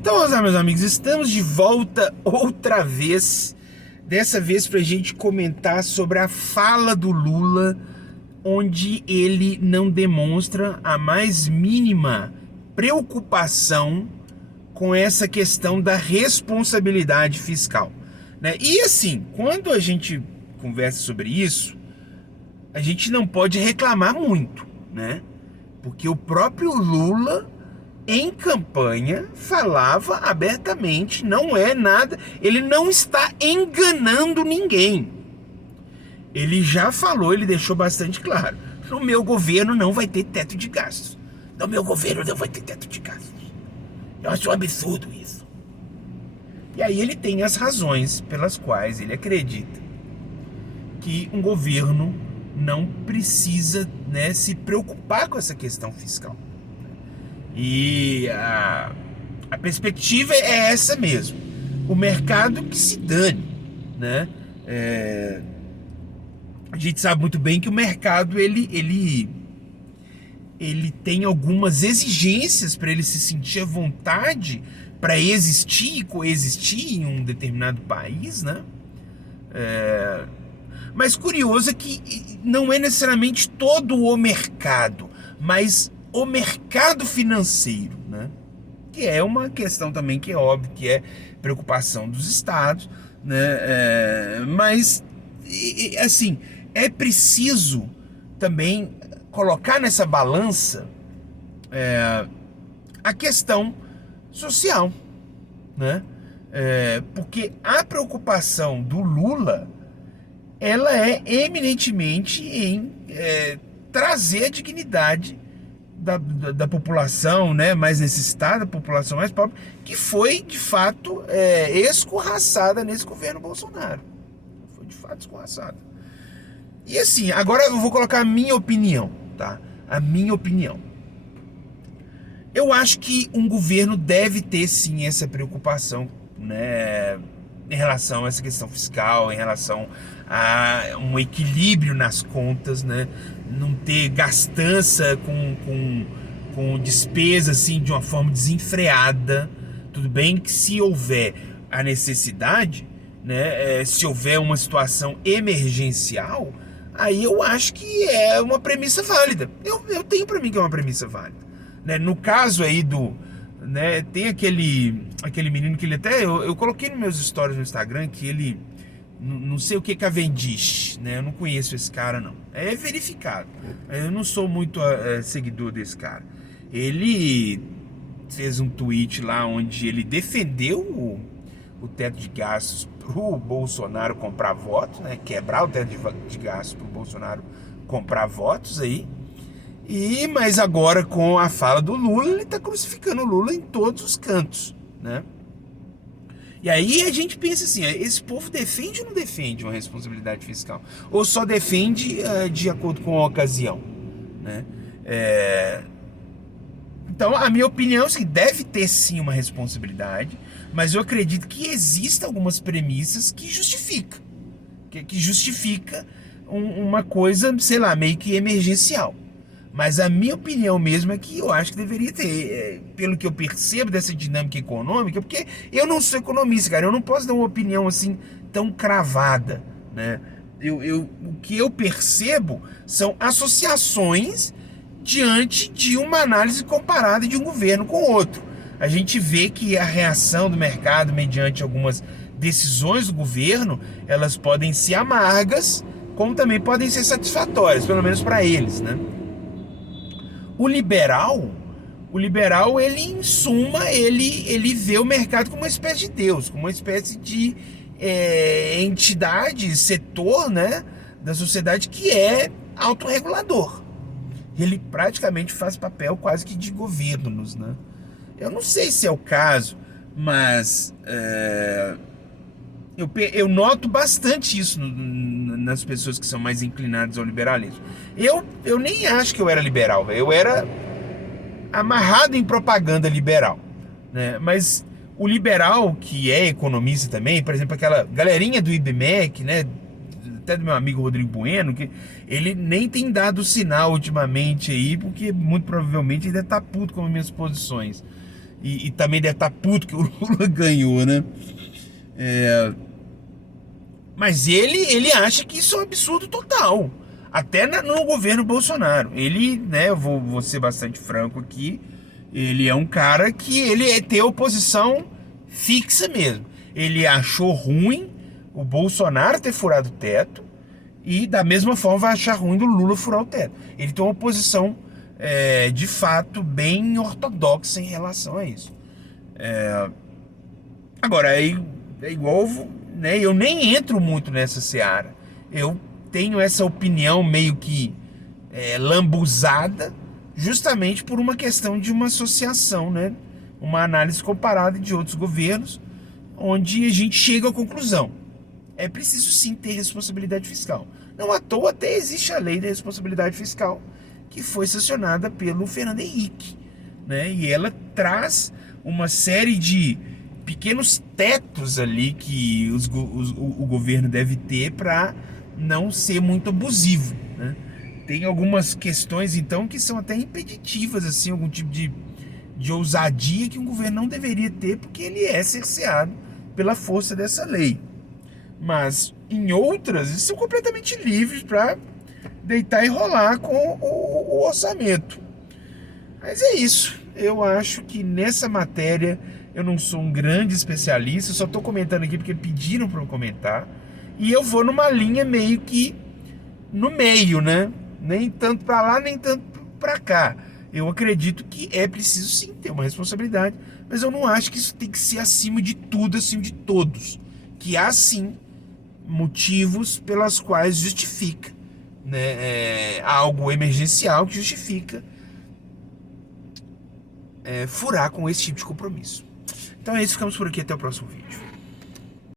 Então, meus amigos, estamos de volta outra vez. Dessa vez para a gente comentar sobre a fala do Lula, onde ele não demonstra a mais mínima preocupação com essa questão da responsabilidade fiscal, né? E assim, quando a gente conversa sobre isso, a gente não pode reclamar muito, né? Porque o próprio Lula, em campanha, falava abertamente, não é nada, ele não está enganando ninguém. Ele já falou, ele deixou bastante claro: no meu governo não vai ter teto de gastos. No meu governo não vai ter teto de gastos. Eu acho um absurdo isso. E aí ele tem as razões pelas quais ele acredita que um governo não precisa, né, se preocupar com essa questão fiscal. E a perspectiva é essa mesmo. O mercado que se dane, né? A gente sabe muito bem que o mercado ele tem algumas exigências para ele se sentir à vontade para existir e coexistir em um determinado país, né? Mas curioso é que não é necessariamente todo o mercado, mas o mercado financeiro, né? Que é uma questão também que é óbvio que é preocupação dos estados, né? Mas, assim, é preciso também colocar nessa balança a questão social, né? Porque a preocupação do Lula, ela é eminentemente em trazer a dignidade da população, né, mais necessitada, da população mais pobre, que foi, de fato, escorraçada nesse governo Bolsonaro. Foi, de fato, escorraçada. E assim, agora eu vou colocar a minha opinião, tá? A minha opinião. Eu acho que um governo deve ter, sim, essa preocupação, né, em relação a essa questão fiscal, em relação a um equilíbrio nas contas, né? Não ter gastança com despesa assim, de uma forma desenfreada. Tudo bem que se houver a necessidade, né, se houver uma situação emergencial, aí eu acho que é uma premissa válida. Eu tenho para mim que é uma premissa válida, né? No caso aí né, tem aquele menino que ele até eu coloquei nos meus stories no Instagram, que ele não sei o que Cavendish, né? Eu não conheço esse cara, não. É verificado. Eu não sou muito seguidor desse cara. Ele fez um tweet lá onde ele defendeu o teto de gastos pro Bolsonaro comprar votos, né? Quebrar o teto de gastos pro Bolsonaro comprar votos aí. Mas agora, com a fala do Lula, ele tá crucificando o Lula em todos os cantos, né? E aí a gente pensa assim: esse povo defende ou não defende uma responsabilidade fiscal? Ou só defende de acordo com a ocasião, né? Então, a minha opinião é que deve ter sim uma responsabilidade, mas eu acredito que existem algumas premissas que justificam. Que justifica uma coisa, sei lá, meio que emergencial. Mas a minha opinião mesmo é que eu acho que deveria ter, pelo que eu percebo dessa dinâmica econômica, porque eu não sou economista, cara, eu não posso dar uma opinião assim tão cravada, né? O que eu percebo são associações diante de uma análise comparada de um governo com outro. A gente vê que a reação do mercado mediante algumas decisões do governo, elas podem ser amargas, como também podem ser satisfatórias, pelo menos para eles, né? O liberal, ele em suma, ele vê o mercado como uma espécie de Deus, como uma espécie de entidade, setor, né, da sociedade que é autorregulador. Ele praticamente faz papel quase que de governos, né? Eu não sei se é o caso, mas eu noto bastante isso nas pessoas que são mais inclinadas ao liberalismo. Eu nem acho que eu era liberal, eu era amarrado em propaganda liberal, né? Mas o liberal que é economista também, por exemplo, aquela galerinha do IBMEC, né, até do meu amigo Rodrigo Bueno, que ele nem tem dado sinal ultimamente aí, porque muito provavelmente ele deve estar puto com as minhas posições. e também deve estar puto que o Lula ganhou, né? Mas ele acha que isso é um absurdo total. Até no governo Bolsonaro. Ele, né, eu vou ser bastante franco aqui, ele é um cara que tem oposição fixa mesmo. Ele achou ruim o Bolsonaro ter furado o teto e da mesma forma vai achar ruim do Lula furar o teto. Ele tem uma posição de fato bem ortodoxa em relação a isso. Agora, é igual, né, eu nem entro muito nessa seara. Eu tenho essa opinião meio que lambuzada, justamente por uma questão de uma associação, né? Uma análise comparada de outros governos, onde a gente chega à conclusão: é preciso sim ter responsabilidade fiscal. Não à toa até existe a lei da responsabilidade fiscal, que foi sancionada pelo Fernando Henrique, né? E ela traz uma série de pequenos tetos ali que o governo deve ter para não ser muito abusivo, né? Tem algumas questões, então, que são até impeditivas, assim, algum tipo de ousadia que um governo não deveria ter, porque ele é cerceado pela força dessa lei. Mas em outras, eles são completamente livres para deitar e rolar com o orçamento. Mas é isso. Eu acho que nessa matéria eu não sou um grande especialista, eu só estou comentando aqui porque pediram para eu comentar. E eu vou numa linha meio que no meio, né? Nem tanto para lá, nem tanto para cá. Eu acredito que é preciso sim ter uma responsabilidade, mas eu não acho que isso tem que ser acima de tudo, acima de todos. Que há sim motivos pelas quais justifica, né? Algo emergencial que justifica furar com esse tipo de compromisso. Então é isso, ficamos por aqui, até o próximo vídeo.